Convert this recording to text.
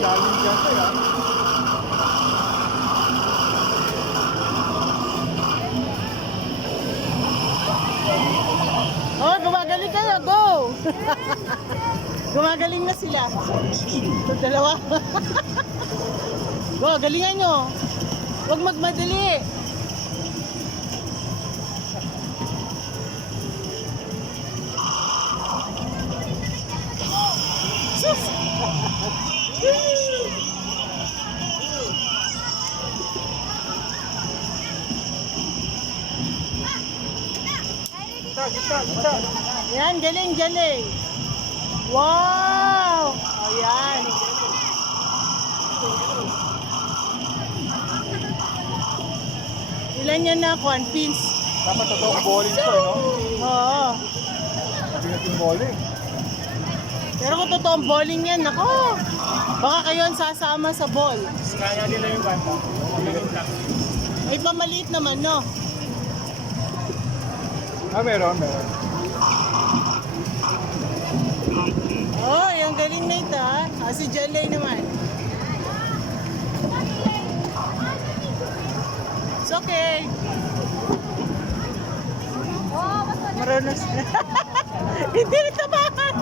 Daling dyan tayo. Oh, gumagaling kayo. Go! Gumagaling na sila. Ito, dalawa. Go, galingan nyo. Huwag magmadali. Sus! Kita. Yan, galing, galing. Wow! Ayan. Ilan yan na, Kwan? Pins? Dapat totoong bowling to, no? Oo. Mabigat yung bowling. Pero kung totoong bowling yan, ako. Baka kayo ang sasama sa ball. Kaya nila yung banta. Ay, pamaliit naman, no? Meron. Oh, yung galing na ito, ha? Ah, si Jalay naman. It's okay. Marunong sila. Hindi na tabahan.